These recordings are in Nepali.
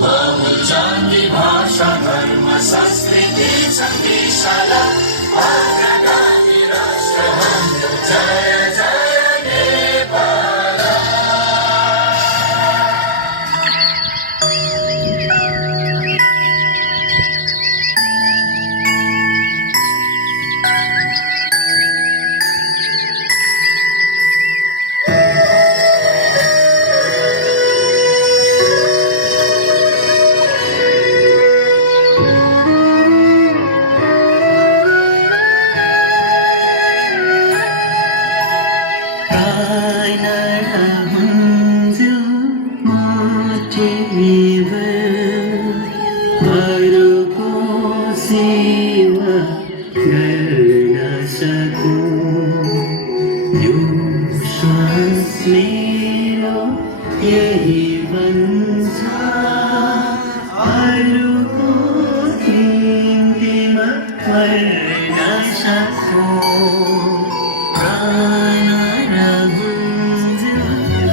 बहुल जाति भाषा धर्म संस्कृति संदेशाला अग्रगामी राष्ट्र हाम्रो जय जय नेपाल।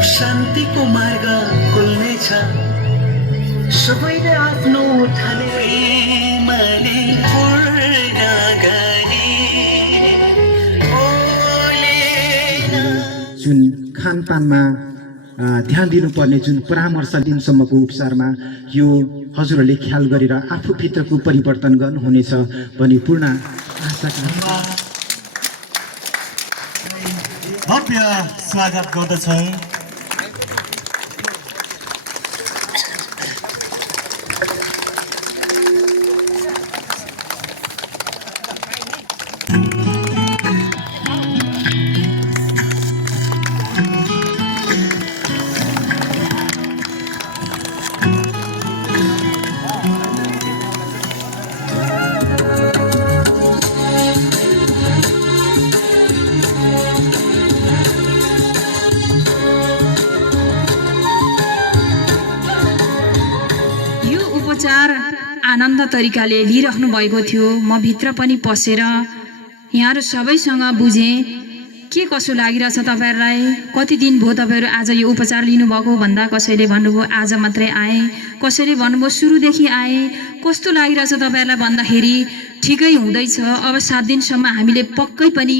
शान्तिको मार्ग खुल्नेछ सबैले आफ्नो ठाने मने पूर्ण गरे जुन खानपानमा ध्यान दिनुपर्ने जुन परामर्श दिनसम्मको उपचारमा यो हजुरहरूले ख्याल गरेर आफूभित्रको परिवर्तन गर्नुहुनेछ भन्ने पूर्ण आशा भव्य स्वागत गर्दछौँ। उपचार आनन्द तरिकाले लिइराख्नु भएको थियो। म भित्र पनि पसेर यहाँहरू सबैसँग बुझेँ के कसो लागिरहेछ तपाईँहरूलाई। कति दिन भयो तपाईँहरू आज यो उपचार लिनुभएको भन्दा कसैले भन्नुभयो आज मात्रै आएँ, कसैले भन्नुभयो सुरुदेखि आएँ। कस्तो लागिरहेछ तपाईँहरूलाई भन्दाखेरि ठिकै हुँदैछ, अब 7 दिनसम्म हामीले पक्कै पनि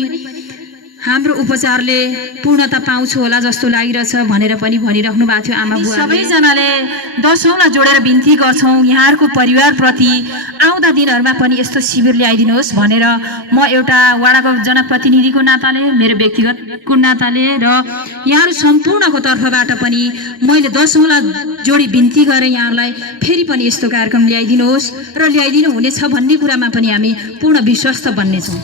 हाम्रो उपचारले पूर्णता पाउँछु होला जस्तो लागिरहेछ भनेर पनि भनिराख्नु भएको थियो आमा बुवा। सबैजनाले दर्शौँलाई जोडेर बिन्ती गर्छौँ यहाँहरूको परिवारप्रति आउँदा दिनहरूमा पनि यस्तो शिविर ल्याइदिनुहोस् भनेर म एउटा वडाको जनप्रतिनिधिको नाताले, मेरो व्यक्तिगतको नाताले र यहाँहरू सम्पूर्णको तर्फबाट पनि मैले दर्शौँलाई जोडी बिन्ती गरेँ यहाँहरूलाई फेरि पनि यस्तो कार्यक्रम ल्याइदिनुहोस् र ल्याइदिनु हुनेछ भन्ने कुरामा पनि हामी पूर्ण विश्वस्त बन्नेछौँ।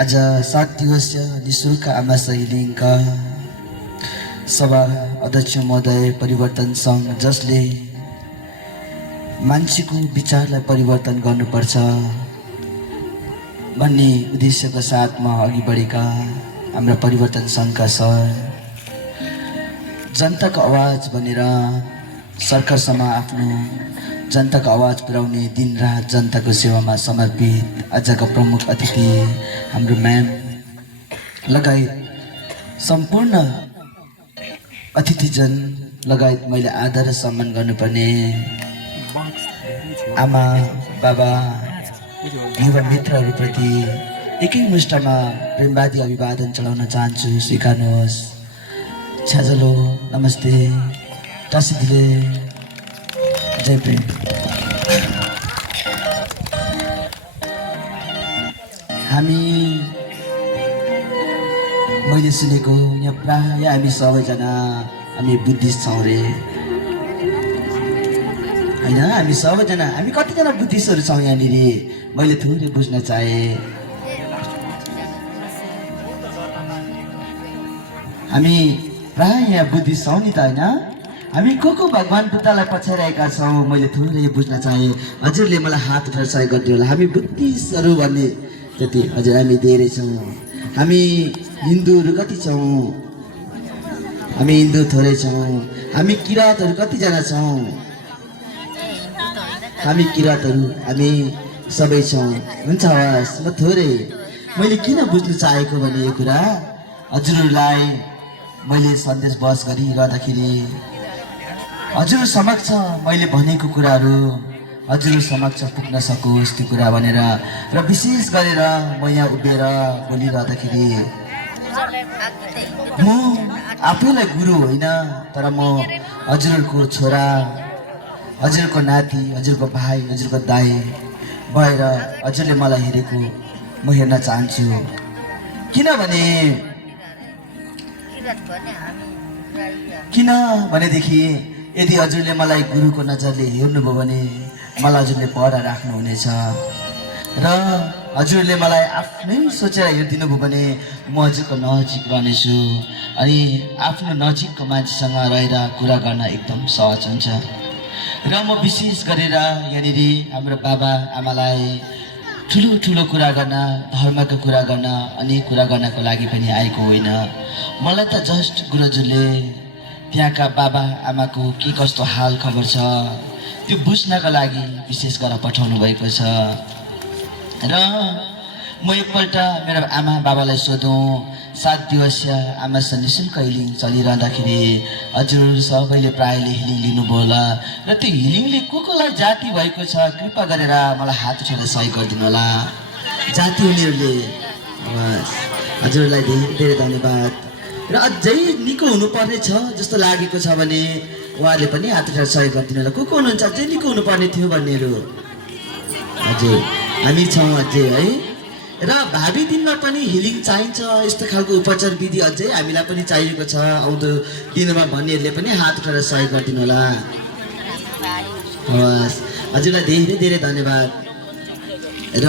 आज 7 दिवसीय निःशुल्क आमा सहिलिङका सभा अध्यक्ष महोदय परिवर्तन सङ्घ, जसले मान्छेको विचारलाई परिवर्तन गर्नुपर्छ भन्ने उद्देश्यका साथमा अघि बढेका हाम्रा परिवर्तन सङ्घका सर, जनताको आवाज बनेर सरकारसम्म आफ्नो जनताको आवाज पुर्याउने दिनरात जनताको सेवामा समर्पित आजका प्रमुख अतिथि हाम्रो म्याम लगायत सम्पूर्ण अतिथिजन लगायत मैले आदर र सम्मान गर्नुपर्ने आमा बाबा युवा मित्रहरूप्रति एकै मुष्टमा प्रेमवादी अभिवादन चढाउन चाहन्छु। स्वीकार्नुहोस्। छ्याजलो नमस्ते, टासिदिले जय प्रेम। मैले सुनेको यहाँ प्राय हामी सबैजना हामी बुद्धिस्ट छौँ रे होइन? हामी सबैजना हामी कतिजना बुद्धिस्टहरू छौँ यहाँनिर? मैले थोरै बुझ्न चाहेँ। हामी प्राय यहाँ बुद्धिस्ट छौँ नि त होइन? हामी को भगवान बुद्धलाई पछ्याइरहेका छौँ मैले थोरै बुझ्न चाहेँ। हजुरले मलाई हात उठाएर सहयोग गरिदिनु होला। हामी बुद्धिस्टहरू भन्ने त्यति हजुर हामी धेरै छौँ। हामी हिन्दूहरू कति छौँ? हामी हिन्दू थोरै छौँ, हामी किराँतहरू कतिजना छौँ? हामी किराँतहरू हामी सबै छौँ। हुन्छ हवस्, म थोरै मैले किन बुझ्नु चाहेको भने यो कुरा हजुरहरूलाई मैले सन्देश बस गरिरहँदाखेरि हजुर समक्ष मैले भनेको कुराहरू हजुर समक्ष पुग्न सकोस् त्यो कुरा भनेर र विशेष गरेर म यहाँ उभिएर बोलिरहँदाखेरि म आफैलाई गुरु होइन, तर म हजुरहरूको छोरा, हजुरको नाति, हजुरको भाइ, हजुरको दाइ भएर हजुरले मलाई हेरेको म हेर्न चाहन्छु। किनभनेदेखि यदि हजुरले मलाई गुरुको नजरले हेर्नुभयो भने मलाई हजुरले पर राख्नुहुनेछ र हजुरले मलाई आफ्नै सोचेर हेरिदिनु भयो भने म हजुरको नजिक रहनेछु अनि आफ्नो नजिकको मान्छेसँग रहेर कुरा गर्न एकदम सहज हुन्छ। र म विशेष गरेर यहाँनिर हाम्रो बाबा आमालाई ठुलो ठुलो कुरा गर्न, धर्मको कुरा गर्न, अनेक कुरा गर्नको लागि पनि आएको होइन। मलाई त जस्ट गुरुजीले त्यहाँका बाबा आमाको के कस्तो हाल खबर छ त्यो बुझ्नका लागि विशेष गरेर पठाउनु भएको छ। र म एकपल्ट मेरो आमा बाबालाई सोधौँ, 7 दिवसीय आमासँग निःशुल्क हिलिङ चलिरहँदाखेरि हजुर सबैले प्रायले हिलिङ लिनुभयो होला र त्यो हिलिङले कोलाई जाति भएको छ कृपा गरेर मलाई हात उठाएर सहयोग गरिदिनु होला। जाति उनीहरूले हजुरलाई धेरै धेरै धन्यवाद। र अझै निको हुनुपर्ने छ जस्तो लागेको छ भने उहाँहरूले पनि हात उठाएर सहयोग गरिदिनु होला। को हुनुहुन्छ अझै निको हुनुपर्ने थियो भन्नेहरू? हजुर हामी छौँ अझै है। र भावी दिनमा पनि हिलिङ चाहिन्छ, यस्तो खालको उपचार विधि अझै हामीलाई पनि चाहिएको छ आउँदो दिनमा भन्नेहरूले पनि हात उठाएर सहयोग गरिदिनु होला। हवस्, हजुरलाई धेरै धेरै धन्यवाद। र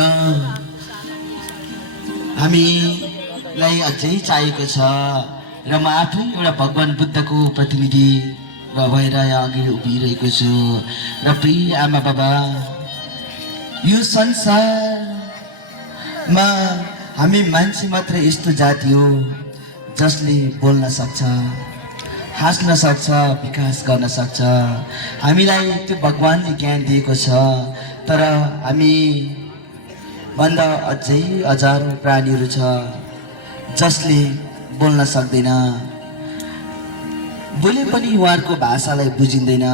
हामीलाई अझै चाहिएको छ र म आफै एउटा भगवान् बुद्धको प्रतिनिधि भएर यहाँ अघि उभिरहेको छु। र प्रिय आमा बाबा, यो संसारमा हामी मान्छे मात्र यस्तो जाति हो जसले बोल्न सक्छ, हाँस्न सक्छ, विकास गर्न सक्छ। हामीलाई त्यो भगवान्ले ज्ञान दिएको छ, तर हामी भन्दा अझै हजारौँ प्राणीहरू छ जसले बोल्न सक्दैन, बोले पनि उहाँहरूको भाषालाई बुझिँदैन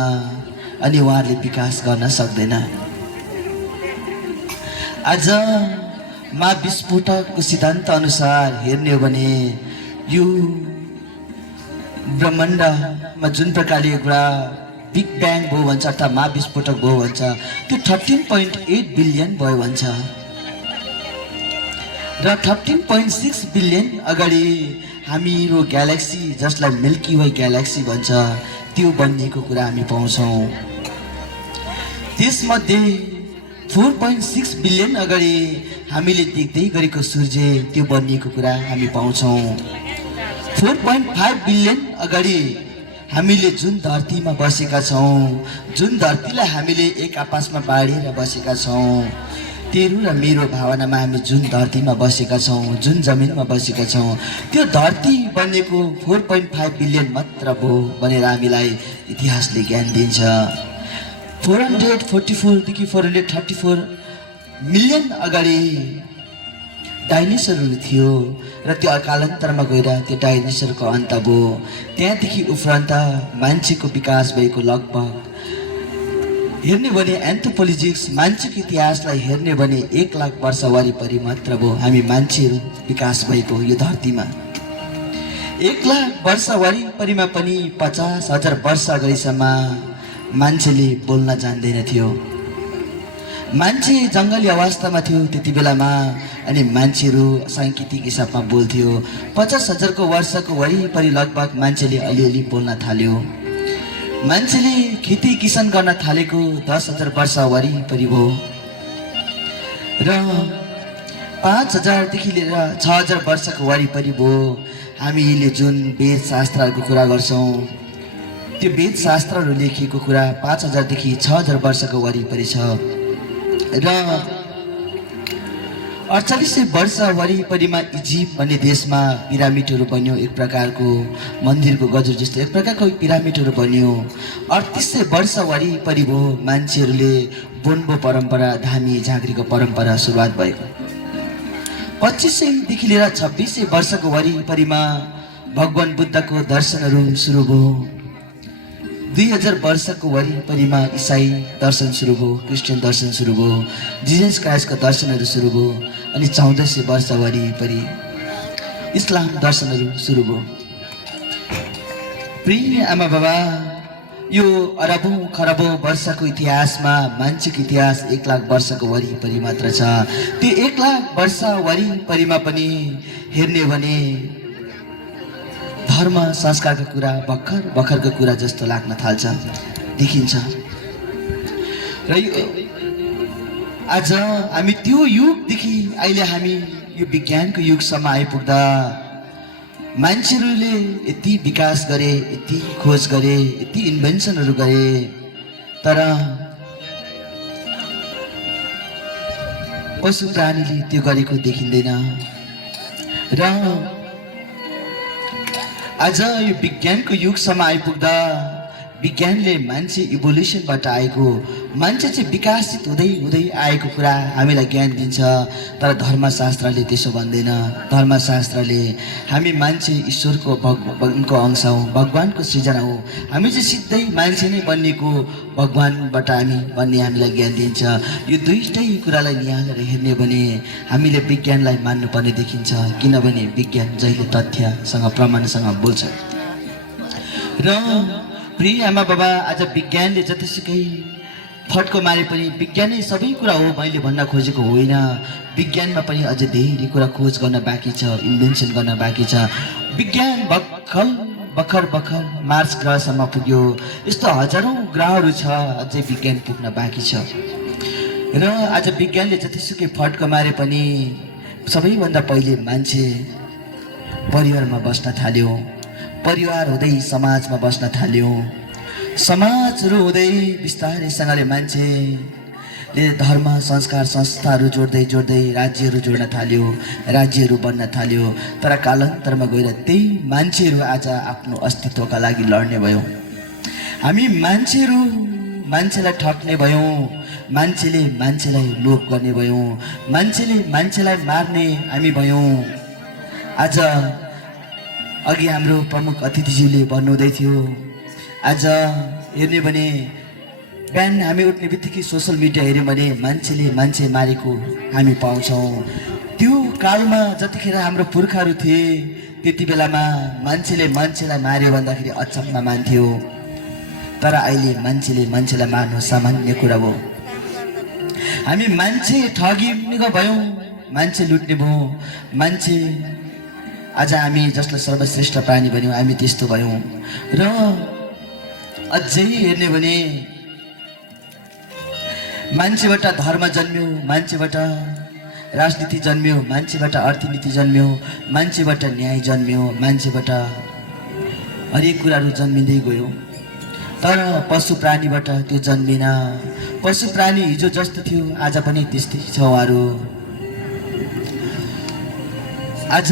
अनि उहाँहरूले विकास गर्न सक्दैन। आज महाविस्फोटको सिद्धान्त अनुसार हेर्ने हो भने यो ब्रह्माण्डमा जुन प्रकारले एउटा बिग ब्याङ भयो भन्छ अर्थात् महाविस्फोटक भयो भन्छ, त्यो 13.8 बिलियन भयो भन्छ र 13.6 बिलियन अगाडि हाम्रो ग्यालेक्सी जसलाई मिल्की वे ग्यालेक्सी भन्छ त्यो बनिएको कुरा हामी पाउँछौँ। त्यसमध्ये 4.6 बिलियन अगाडि हामीले देख्दै गरेको सूर्य त्यो बनिएको कुरा हामी पाउँछौँ। 4.5 बिलियन अगाडि हामीले जुन धरतीमा बसेका छौँ, जुन धरतीलाई हामीले एक आपसमा बाँडेर बसेका छौँ, तेरो र मेरो भावनामा हामी जुन धरतीमा बसेका छौँ, जुन जमिनमा बसेका छौँ, त्यो धरती बनेको 4.5 बिलियन मात्र भयो भनेर हामीलाई इतिहासले ज्ञान दिन्छ। 444 देखि 434 मिलियन अगाडि डाइनोसरहरू थियो र त्यो कालान्तरमा गएर त्यो डाइनोसरको अन्त भयो। त्यहाँदेखि उपरान्त मान्छेको विकास भएको लगभग हेर्ने भने एन्थ्रोपोलोजिक्स मान्छेको इतिहासलाई हेर्ने भने 1 लाख वर्ष वरिपरि मात्र भयो हामी मान्छेहरू विकास भएको यो धरतीमा। 1 लाख वर्ष वरिपरिमा पनि 50,000 वर्ष अगाडिसम्म मान्छेले बोल्न जान्दैन थियो। मान्छे जङ्गली अवस्थामा थियो त्यति बेलामा अनि मान्छेहरू साङ्केतिक हिसाबमा बोल्थ्यो। 50,000 वर्षको वरिपरि लगभग मान्छेले अलिअलि बोल्न थाल्यो। मान्छेले खेती किसान गर्न थालेको 10,000 वर्ष वरिपरि भयो र 5,000 देखि लिएर 6,000 वर्षको वरिपरि भयो हामीले जुन वेद शास्त्रहरूको कुरा गर्छौँ, त्यो वेद शास्त्रहरू लेखिएको कुरा 5,000 देखि 6,000 वर्षको वरिपरि छ। र 4800 वर्ष वरिपरिमा इजिप्ट भन्ने देशमा पिरामिडहरू बन्यो, एक प्रकारको मन्दिरको गजुर जस्तो एक प्रकारको पिरामिडहरू बन्यो। 3800 वर्ष वरिपरि भयो मान्छेहरूले बोन्बो परम्परा, धामी झाँक्रीको परम्परा सुरुवात भएको। 2500 लिएर 2600 वर्षको वरिपरिमा भगवान बुद्धको दर्शनहरू सुरु भयो। 2000 वर्षको वरिपरिमा इसाई दर्शन सुरु भयो, क्रिस्चियन दर्शन सुरु भयो, जिजस क्राइस्टको दर्शनहरू सुरु भयो। अनि 1400 वर्ष वरिपरि इस्लाम दर्शनहरू सुरु भयो। प्रिय आमा बाबा, यो अरबौं खरबौं वर्षको इतिहासमा मान्छेको इतिहास 1 लाख वर्षको वरिपरि मात्र छ। त्यो 1 लाख वर्ष वरिपरिमा पनि हेर्ने भने धर्म संस्कारको कुरा भर्खरको कुरा जस्तो लाग्न थाल्छ, देखिन्छ। र आज हामी त्यो युगदेखि अहिले हामी यो विज्ञानको युगसम्म आइपुग्दा मान्छेहरूले यति विकास गरे, यति खोज गरे, यति इन्भेन्सनहरू गरे, तर पशु प्राणीले त्यो गरेको देखिँदैन। र आज यो विज्ञानको युगसम्म आइपुग्दा विज्ञानले मान्छे इभोल्युसनबाट आएको, मान्छे चाहिँ विकासित हुँदै हुँदै आएको कुरा हामीलाई ज्ञान दिन्छ। तर धर्मशास्त्रले त्यसो भन्दैन। धर्मशास्त्रले हामी मान्छे ईश्वरको भगवानको अंश हौँ, भगवानको सृजना हो, हामी चाहिँ सिधै मान्छे नै बनिएको भगवानबाट हामी भन्ने हामीलाई ज्ञान दिन्छ। यो दुईटै कुरालाई निहालेर हेर्ने भने हामीले विज्ञानलाई मान्नुपर्ने देखिन्छ, किनभने विज्ञान जहिले तथ्यसँग प्रमाणसँग बोल्छ। र प्रिय आमा बाबा, आज विज्ञानले जतिसुकै फड्को मारे पनि विज्ञानै सबै कुरा हो मैले भन्न खोजेको होइन। विज्ञानमा पनि अझ धेरै कुरा खोज गर्न बाँकी छ, इन्भेन्सन गर्न बाँकी छ। विज्ञान भर्खर मार्स ग्रहसम्म पुग्यो। यस्तो हजारौँ ग्रहहरू छ, अझै विज्ञान पुग्न बाँकी छ। र आज विज्ञानले जतिसुकै फड्को मारे पनि सबैभन्दा पहिले मान्छे परिवारमा बस्न थाल्यो, परिवार हुँदै समाजमा बस्न थाल्यो, समाजहरू हुँदै बिस्तारैसँगले मान्छेले धर्म संस्कार संस्थाहरू जोड्दै जोड्दै राज्यहरू जोड्न थाल्यो, राज्यहरू बन्न थाल्यो। तर कालान्तरमा गएर त्यही मान्छेहरू आज आफ्नो अस्तित्वका लागि लड्ने भयौँ। हामी मान्छेहरू मान्छेलाई ठग्ने भयौँ, मान्छेले मान्छेलाई लोभ गर्ने भयौँ, मान्छेले मान्छेलाई मार्ने हामी भयौँ। आज अघि हाम्रो प्रमुख अतिथिज्यूले भन्नुहुँदै थियो, आज हेर्ने भने बिहान हामी उठ्ने बित्तिकै सोसल मिडिया हेऱ्यौँ भने मान्छेले मान्छे मारेको हामी पाउँछौँ। त्यो कालमा जतिखेर हाम्रो पुर्खाहरू थिए त्यति बेलामा मान्छेले मान्छेलाई मार्यो भन्दाखेरि अचम्म मान्थ्यो। तर अहिले मान्छेले मान्छेलाई मार्नु सामान्य कुरा भयो। हामी मान्छे ठगिने भयौँ, मान्छे लुट्ने भयौँ, मान्छे आज हामी जसलाई सर्वश्रेष्ठ प्राणी भन्यौँ हामी त्यस्तो भयौँ। र अझै हेर्ने भने मान्छेबाट धर्म जन्म्यो, मान्छेबाट राजनीति जन्म्यो, मान्छेबाट अर्थनीति जन्म्यो, मान्छेबाट न्याय जन्म्यो, मान्छेबाट हरेक कुराहरू जन्मिँदै गयो। तर पशु प्राणीबाट त्यो जन्मिन। पशु प्राणी हिजो जस्तो थियो आज पनि त्यस्तै छ उहाँहरू। आज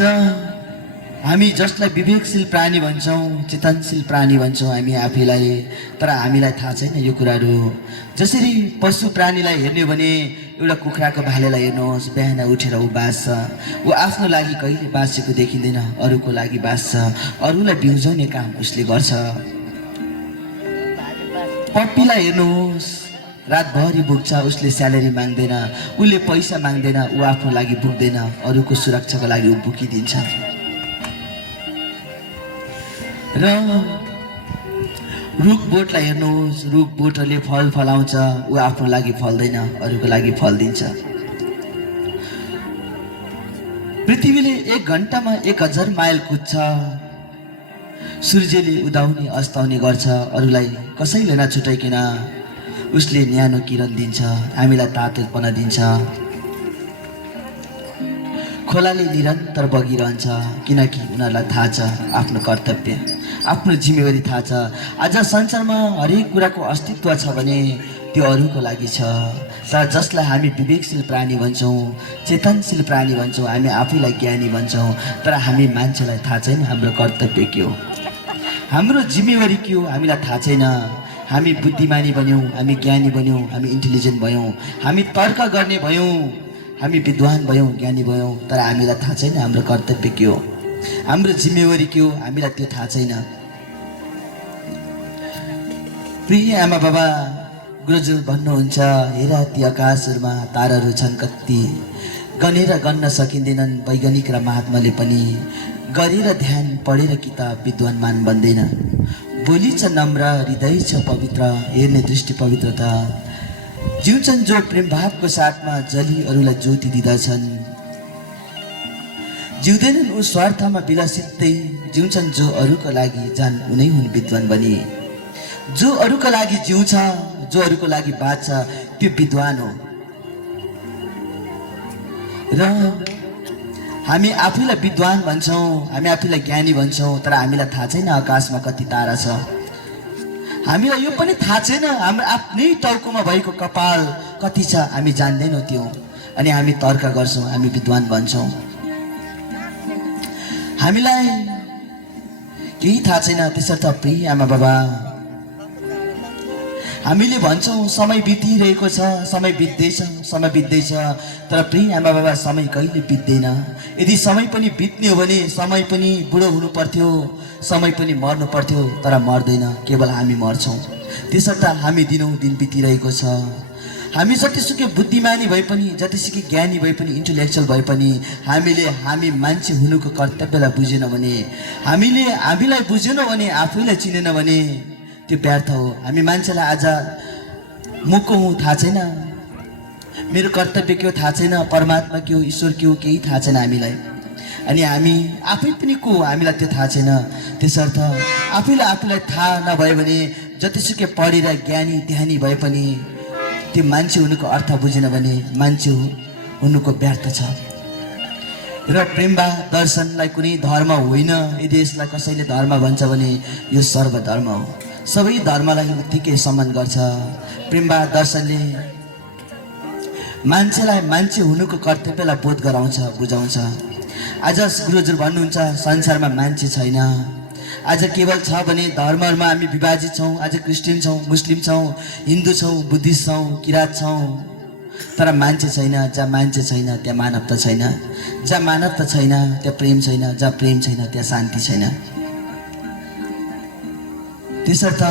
हामी जसलाई विवेकशील प्राणी भन्छौँ, चेतनशील प्राणी भन्छौँ हामी आफैलाई, तर हामीलाई थाहा छैन यो कुराहरू। जसरी पशु प्राणीलाई हेर्ने भने एउटा कुखुराको भालेलाई हेर्नुहोस्, बिहान उठेर ऊ बाँच्छ, ऊ आफ्नो लागि कहिले बाँचेको देखिँदैन, अरूको लागि बाँच्छ, अरूलाई बिउजाउने काम उसले गर्छ। पप्पीलाई हेर्नुहोस्, रातभरि भुक्छ, उसले स्यालेरी माग्दैन, उसले पैसा माग्दैन, ऊ आफ्नो लागि भुक्दैन, अरूको सुरक्षाको लागि ऊ भुकिदिन्छ। र रुख बोटलाई हेर्नुहोस्, रुख बोटहरूले फल फलाउँछ, ऊ आफ्नो लागि फल्दैन, अरूको लागि फल दिन्छ। पृथ्वीले 1 घन्टामा 1000 माइल कुद्छ, सूर्यले उदाउने अस्ताउने गर्छ, अरूलाई कसैले नछुटाइकन उसले न्यानो किरण दिन्छ, हामीलाई तातोपना दिन्छ। खोलाले निरन्तर बगिरहन्छ, किनकि उनीहरूलाई थाहा छ आफ्नो कर्तव्य, आफ्नो जिम्मेवारी थाहा छ। आज संसारमा हरेक कुराको अस्तित्व छ भने त्यो अरूको लागि छ। तर जसलाई हामी विवेकशील प्राणी भन्छौँ, चेतनशील प्राणी भन्छौँ, हामी आफैलाई ज्ञानी भन्छौँ, तर हामी मान्छेलाई थाहा छैन हाम्रो कर्तव्य के हो, हाम्रो जिम्मेवारी के हो हामीलाई थाहा छैन। हामी बुद्धिमानी बन्यौँ, हामी ज्ञानी बन्यौँ, हामी इन्टेलिजेन्ट भयौँ, हामी तर्क गर्ने भयौँ, हामी विद्वान भयौँ, ज्ञानी भयौँ, तर हामीलाई थाहा छैन हाम्रो कर्तव्य के हो, हाम्रो जिम्मेवारी के हो, हामीलाई त्यो थाहा छैन। प्रिय आमा बाबा गुरुजु भन्नुहुन्छ, हेर ती आकाशहरूमा ताराहरू छन् कति, गनेर गन्न सकिँदैनन् वैज्ञानिक र महात्माले पनि, गरेर ध्यान पढेर किताब विद्वानमान बन्दैन। बोली छ नम्र, हृदय छ पवित्र, हेर्ने दृष्टि पवित्रता, जिउँछन् जो प्रेम भावको साथमा, जली अरूलाई ज्योति दिँदछन्, जिउँदैनन् ऊ स्वार्थमा विलासितै, जिउँछन् जो अरूको लागि जान उनै हुन् विद्वान बनी। जो अरूको लागि जिउँछ, जो अरूको लागि बाँच्छ, त्यो विद्वान हो। र हामी आफैलाई विद्वान भन्छौँ, हामी आफैलाई ज्ञानी भन्छौँ, तर हामीलाई थाहा छैन आकाशमा कति तारा छ। हामीलाई यो पनि थाहा छैन हाम्रो आफ्नै टाउकोमा भएको कपाल कति छ, हामी जान्दैनौँ त्यो, अनि हामी तर्क गर्छौँ, हामी विद्वान भन्छौँ। हामीलाई केही थाहा छैन। त्यसर्थ प्रिय आमा बाबा, हामीले भन्छौँ समय बितिरहेको छ, समय बित्दैछ, समय बित्दैछ, तर प्रिय आमा बाबा समय कहिले बित्दैन। यदि समय पनि बित्ने हो भने समय पनि बुढो हुनु पर्थ्यो, समय पनि मर्नु पर्थ्यो, तर मर्दैन, केवल हामी मर्छौँ। त्यसर्थ हामी दिनौँ दिन बितिरहेको छ। हामी जतिसुकै बुद्धिमानी भए पनि, जतिसुकै ज्ञानी भए पनि, इन्टेलेक्चुअल भए पनि, हामी मान्छे हुनुको कर्तव्यलाई बुझेन भने, हामीलाई बुझेन भने, आफैलाई चिनेन भने त्यो व्यर्थ हो। हामी मान्छेलाई आज म को हुँ थाहा छैन, मेरो कर्तव्य के हो थाहा छैन, परमात्मा के हो, ईश्वर के हो, केही थाहा छैन हामीलाई। अनि हामी आफै पनि को हो हामीलाई त्यो थाहा छैन। त्यसर्थ आफैलाई थाहा नभयो भने, जतिसुकै पढेर ज्ञानी ध्यानी भए पनि त्यो मान्छे हुनुको अर्थ बुझेन भने मान्छे हुनुको व्यर्थ छ। र प्रेमबा दर्शनलाई कुनै धर्म होइन। यदि यसलाई कसैले धर्म भन्छ भने यो सर्वधर्म हो, सबै धर्मलाई उत्तिकै सम्मान गर्छ। प्रेमबा दर्शनले मान्छेलाई मान्छे हुनुको कर्तव्यलाई बोध गराउँछ, बुझाउँछ। आज गुरुजहरू भन्नुहुन्छ संसारमा मान्छे छैन, आज केवल छ भने धर्महरूमा हामी विभाजित छौँ। आज क्रिस्चियन छौँ, मुस्लिम छौँ, हिन्दू छौँ, बुद्धिस्ट छौँ, किराँत छौँ, तर मान्छे छैन। जहाँ मान्छे छैन त्यहाँ मानवता छैन, जहाँ मानवता छैन त्यहाँ प्रेम छैन, जहाँ प्रेम छैन त्यहाँ शान्ति छैन। त्यसर्थ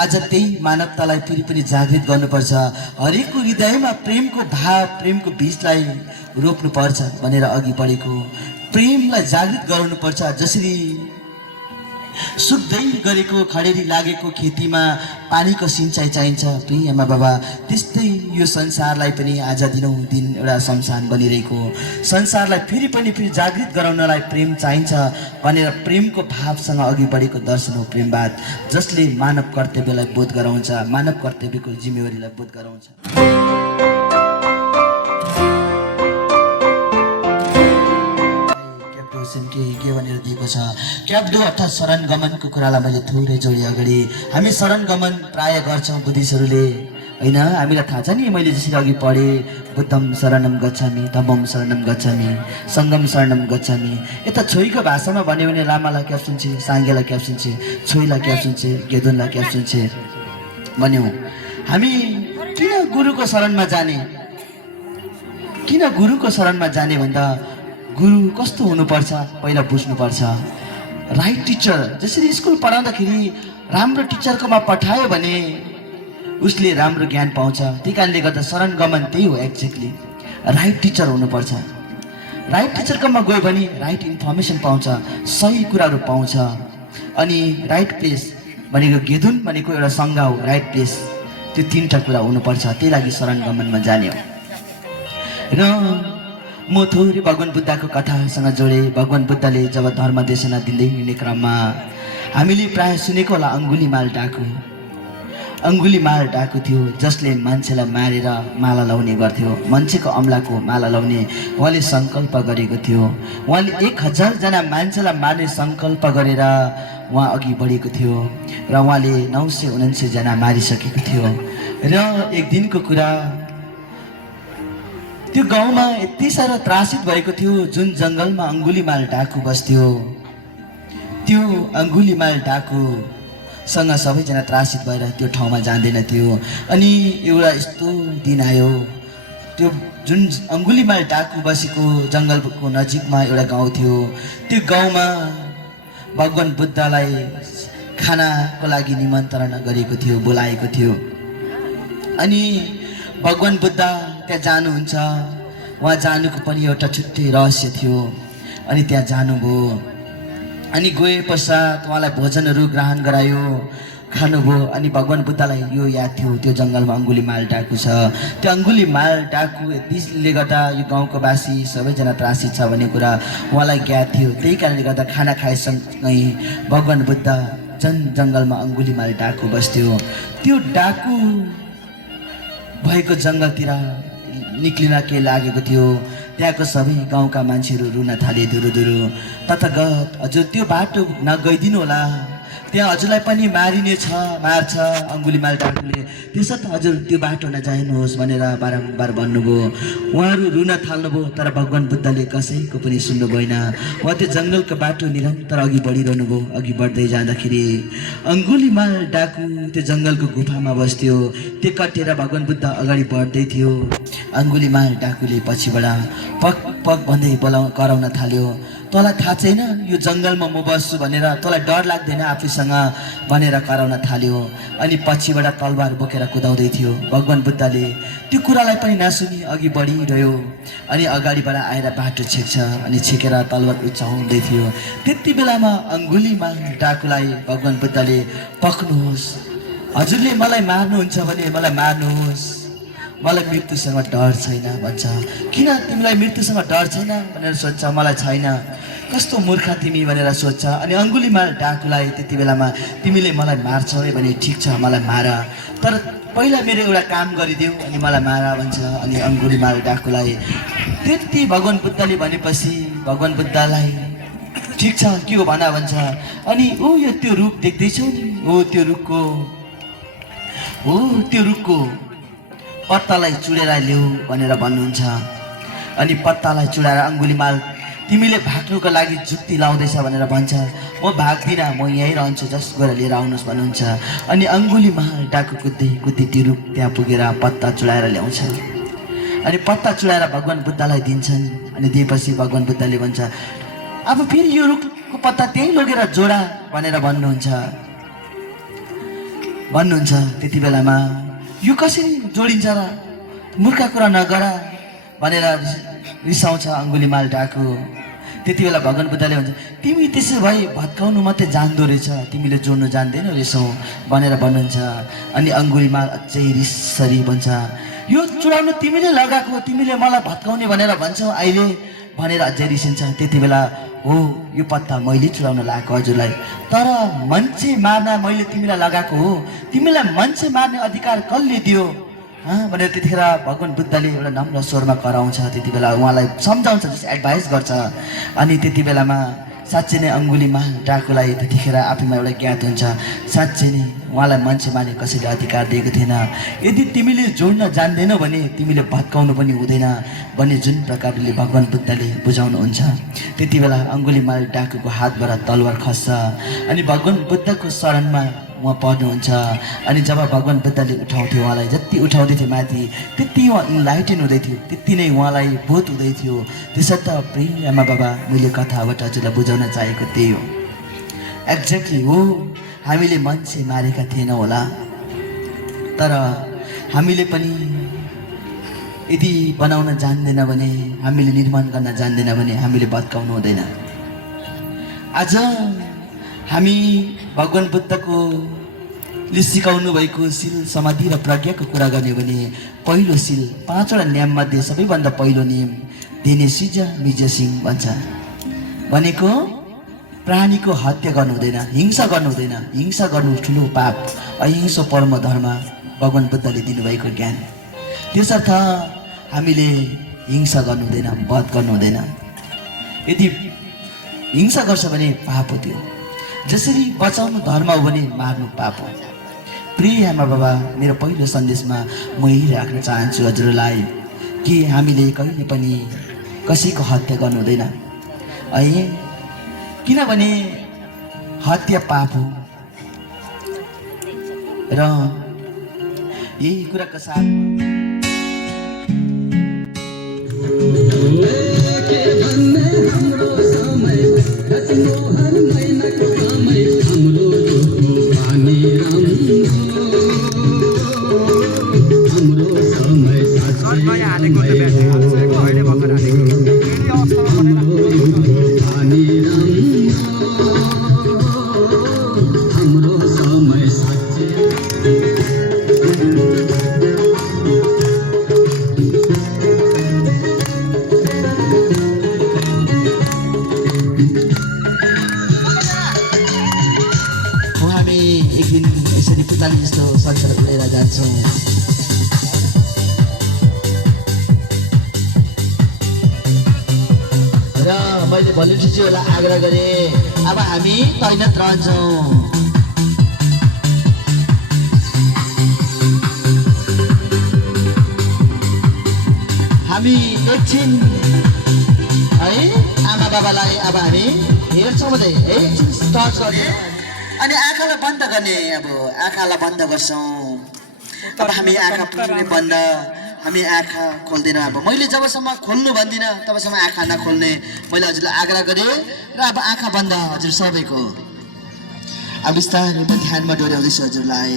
आज त्यही मानवतालाई फेरि पनि जागृत गर्नुपर्छ। हरेकको हृदयमा प्रेमको भाव, प्रेमको बीजलाई रोप्नुपर्छ भनेर अघि बढेको। प्रेमलाई जागृत गराउनुपर्छ। जसरी सुक्दै गरेको खडेरी लागेको खेतीमा पानीको सिँचाइ चाहिन्छ प्रिय आमा बाबा, त्यस्तै यो संसारलाई पनि आज दिनौँ दिन एउटा शमशान बनिरहेको संसारलाई फेरि जागृत गराउनलाई प्रेम चाहिन्छ भनेर प्रेमको भावसँग अघि बढेको दर्शन हो प्रेमवाद, जसले मानव कर्तव्यलाई बोध गराउँछ, मानव कर्तव्यको जिम्मेवारीलाई बोध गराउँछ। के भनेर दिएको छ, क्याब्डो अर्थात् शरण गमनको कुरालाई मैले थोरै जोडेँ अगाडि। हामी शरण गमन प्राय गर्छौँ बुद्धिस्टहरूले, होइन? हामीलाई थाहा छ नि, मैले जसरी अघि पढेँ, बुद्धम शरणम गच्छामि, धम्मम शरणम गच्छामि, सङ्गम शरणम गच्छामि। यता छोईको भाषामा भन्यो भने लामालाई क्या सुन्छे, साङ्गेलाई क्या सुन्छे, छोईलाई क्या सुन्छे, गेदुनलाई क्या सुन्छे भन्यौँ। हामी किन गुरुको शरणमा जाने, किन गुरुको शरणमा जाने भन्दा गुरु कस्तो हुनुपर्छ पहिला बुझ्नुपर्छ। राइट टिचर, जसरी स्कुल पढाउँदाखेरि राम्रो टिचरकोमा पठायो भने उसले राम्रो ज्ञान पाउँछ। त्यही कारणले गर्दा शरण गमन त्यही हो एक्ज्याक्टली, राइट टिचर हुनुपर्छ। राइट टिचरकोमा गयो भने राइट इन्फर्मेसन पाउँछ, सही कुराहरू पाउँछ। अनि राइट प्लेस भनेको गेदुन भनेको एउटा सङ्घ हो, राइट प्लेस, त्यो तिनवटा कुरा हुनुपर्छ। त्यही लागि शरण गमनमा जाने हो। र म थोरै भगवान बुद्धको कथासँग जोडेँ। भगवान बुद्धले जब धर्म देशना दिँदै हिँड्ने क्रममा हामीले प्राय सुनेको होला अङ्गुलीमाल डाकु। अङ्गुलीमाल डाकु थियो जसले मान्छेलाई मारेर माला लाउने गर्थ्यो, मान्छेको अम्लाको माला लाउने उहाँले सङ्कल्प गरेको थियो। उहाँले 1000 जना मान्छेलाई मार्ने सङ्कल्प गरेर उहाँ अघि बढेको थियो र उहाँले 979 जना मारिसकेको थियो। र एक दिनको कुरा, त्यो गाउँमा यति साह्रो त्रासित भएको थियो। जुन जङ्गलमा अङ्गुलीमाल डाकु बस्थ्यो, त्यो अङ्गुलीमाल डाकुसँग सबैजना त्रासित भएर त्यो ठाउँमा जाँदैन थियो। अनि एउटा यस्तो दिन आयो, त्यो जुन अङ्गुलीमाल डाकु बसेको जङ्गलको नजिकमा एउटा गाउँ थियो। त्यो गाउँमा भगवान बुद्धलाई खानाको लागि निमन्त्रणा गरेको थियो, बोलाएको थियो। अनि भगवान बुद्ध त्यहाँ जानुहुन्छ, उहाँ जानुको पनि एउटा छुट्टै रहस्य थियो। अनि त्यहाँ जानुभयो, अनि गए पश्चात उहाँलाई भोजनहरू ग्रहण गरायो, खानुभयो। अनि भगवान बुद्धलाई यो याद थियो, त्यो जङ्गलमा अङ्गुलीमाल डाकु छ। त्यो अङ्गुलीमाल डाकु त्यसले गर्दा यो गाउँको बासी सबैजना त्रासित छ भन्ने कुरा उहाँलाई ज्ञात थियो। त्यही कारणले गर्दा खाना खाएसँगै भगवान बुद्ध जङ्गलमा अङ्गुलीमाल डाकु बस्थ्यो। त्यो डाकु भएको जङ्गलतिर निक्लिन के लागेको थियो। त्यहाँको सबै गाउँका मान्छेहरू रुन थाले दुरुदुरु, तथागत हजुर त्यो बाटो नगइदिनु होला, त्यहाँ हजुरलाई पनि मार्छ अङ्गुलीमाल डाकुले, त्यसो त हजुर त्यो बाटो नजानुहोस् भनेर बारम्बार भन्नुभयो। उहाँहरू रुन थाल्नुभयो, तर भगवान बुद्धले कसैको पनि सुन्नु भएन। उहाँ त्यो जङ्गलको बाटो निरन्तर अघि बढिरहनु भयो। अघि बढ्दै जाँदाखेरि अङ्गुलीमाल डाकु त्यो जङ्गलको गुफामा बस्थ्यो। त्यो कटेर भगवान बुद्ध अगाडि बढ्दै थियो। अङ्गुलीमाल डाकुले पछिबाट पक पक भन्दै कराउन थाल्यो, तँलाई थाहा छैन यो जङ्गलमा म बस्छु भनेर, तँलाई डर लाग्दैन आफूसँग भनेर कराउन थाल्यो। अनि पछिबाट तलवार बोकेर कुदाउँदै थियो। भगवान बुद्धले त्यो कुरालाई पनि नसुनी अघि बढिरह्यो। अनि अगाडिबाट आएर बाटो छेक्छ, अनि छेकेर तलवार उचाउँदै थियो। त्यति बेलामा अङ्गुलीमाल डाकुलाई भगवान बुद्धले, पक्नुहोस्, हजुरले मलाई मार्नुहुन्छ भने मलाई मार्नुहोस्, मलाई मृत्युसँग डर छैन भन्छ। किन तिमीलाई मृत्युसँग डर छैन भनेर सोध्छ। मलाई छैन। कस्तो मूर्ख तिमी भनेर सोध्छ। अनि अङ्गुलीमाल डाकुलाई त्यति बेलामा, तिमीले मलाई मार्छौ भने ठिक छ, मलाई मार, तर पहिला मेरो एउटा काम गरिदेऊ अनि मलाई मार भन्छ। अनि अङ्गुलीमाल डाकुलाई त्यति भगवान बुद्धले भनेपछि भगवान बुद्धलाई ठिक छ के हो भन भन्छ। अनि यो त्यो रुख देख्दैछौ नि, त्यो रुखको पत्तालाई चुडेर ल्याऊ भनेर भन्नुहुन्छ। अनि पत्तालाई चुडाएर अङ्गुलीमाल तिमीले भाग्नुको लागि जुक्ति लाउँदैछ भनेर भन्छ। म भाग्दिनँ, म यहीँ रहन्छु, जस गएर लिएर आउनुहोस् भन्नुहुन्छ। अनि अङ्गुलीमाल डाकु कुद्दै कुद्दै त्यो रुख त्यहाँ पुगेर पत्ता चुडाएर ल्याउँछ। अनि पत्ता चुडाएर भगवान बुद्धलाई दिन्छन्। अनि दिएपछि भगवान बुद्धले भन्छ, अब फेरि यो रुखको पत्ता त्यहीँ लगेर जोडा भनेर भन्नुहुन्छ। त्यति बेलामा यो कसरी जोडिन्छ र, मूर्ख कुरा नगर भनेर रिसाउँछ अङ्गुलीमाल डाकु। त्यति बेला भगवान बुद्धले भन्छ, तिमी त्यसो भए भत्काउनु मात्रै जान्दो रहेछ, तिमीले जोड्नु जान्दैन रहेछौ भनेर भन्नुहुन्छ। अनि अङ्गुलीमाल अझै रिसरी भन्छ, यो चुडाउनु तिमीले लगाएको, तिमीले मलाई भत्काउने भनेर भन्छौ अहिले भनेर अझै रिसिन्छ। त्यति बेला, हो यो पत्ता मैले चुडाउन लगाएको हजुरलाई, तर मान्छे मार्न मैले तिमीलाई लगाएको हो, तिमीलाई मान्छे मार्ने अधिकार कसले दियो भनेर त्यतिखेर भगवान बुद्धले एउटा नम्र स्वरमा कराउँछ। त्यति बेला उहाँलाई सम्झाउँछ, जस्तो एडभाइस गर्छ। अनि त्यति बेलामा साँच्चै नै अङ्गुलीमाल डाकुलाई त्यतिखेर आफैमा एउटा ज्ञात हुन्छ, साँच्चै नै उहाँलाई मान्छे मार्ने कसैले अधिकार दिएको थिएन। यदि तिमीले जोड्न जान्दैनौ भने तिमीले भत्काउनु पनि हुँदैन भन्ने जुन प्रकारले भगवान बुद्धले बुझाउनुहुन्छ। त्यति बेला अङ्गुलीमाल डाकुको हातबाट तलवार खस्छ। अनि भगवान बुद्धको शरणमा उहाँ पर्नुहुन्छ। अनि जब भगवान बुद्धले उठाउँथ्यो उहाँलाई, जति उठाउँदै थियो माथि, त्यति उहाँ इन्लाइटेन हुँदै थियो, त्यति नै उहाँलाई बोध हुँदै थियो। त्यसर्थ प्रिय आमा बाबा, मैले कथाबाट हजुरलाई बुझाउन चाहेको त्यही हो। एक्ज्याक्टली हो, हामीले मान्छे मारेका थिएनौँ होला, तर हामीले पनि यदि बनाउन जान्दैन भने, हामीले निर्माण गर्न जान्दैन भने हामीले भत्काउनु हुँदैन। आज हामी भगवान बुद्धको सिकाउनु भएको शील, समाधि र प्रज्ञाको कुरा गर्ने भने पहिलो शील, 5वटा नियममध्ये सबैभन्दा पहिलो नियम देने सिज मिज सिंह भन्छ। भनेको प्राणीको हत्या गर्नु हुँदैन, हिंसा गर्नु हुँदैन। हिंसा गर्नु ठुलो पाप, अहिंसा परम धर्म भगवान् बुद्धले दिनुभएको ज्ञान। त्यसर्थ हामीले हिंसा गर्नु हुँदैन, वध गर्नु हुँदैन। यदि हिंसा गर्छ भने पाप हो त्यो। जसरी बचाउनु धर्म हो भने मार्नु पाप हो। प्रिय आमा बाबा, मेरो पहिलो सन्देशमा म यही राख्न चाहन्छु हजुरलाई कि हामीले कहिले पनि कसैको हत्या गर्नु हुँदैन है, किनभने हत्या पाप हो। र यही कुराको साथ एक दिन यसरी पुतली जस्तो संसार लिएर जान्छौँ। र मैले भोलिन्टियरहरूलाई आग्रह गरेँ, अब हामी तैनात रहन्छौँ। हामी एकछिन है आमा बाबालाई अब हामी हेर्छौँ मात्रै, एकछिन टच गर्ने अनि आँखालाई बन्द गर्ने। अब आँखालाई बन्द गर्छौँ। अब हामी आँखा पुरै बन्द, हामी आँखा खोल्दैनौँ। अब मैले जबसम्म खोल्नु भन्दिनँ तबसम्म आँखा नखोल्ने मैले हजुरलाई आग्रह गरेँ। र अब आँखा बन्द हजुर सबैको। अब बिस्तारै म ध्यानमा डोर्याउँदैछु हजुरलाई।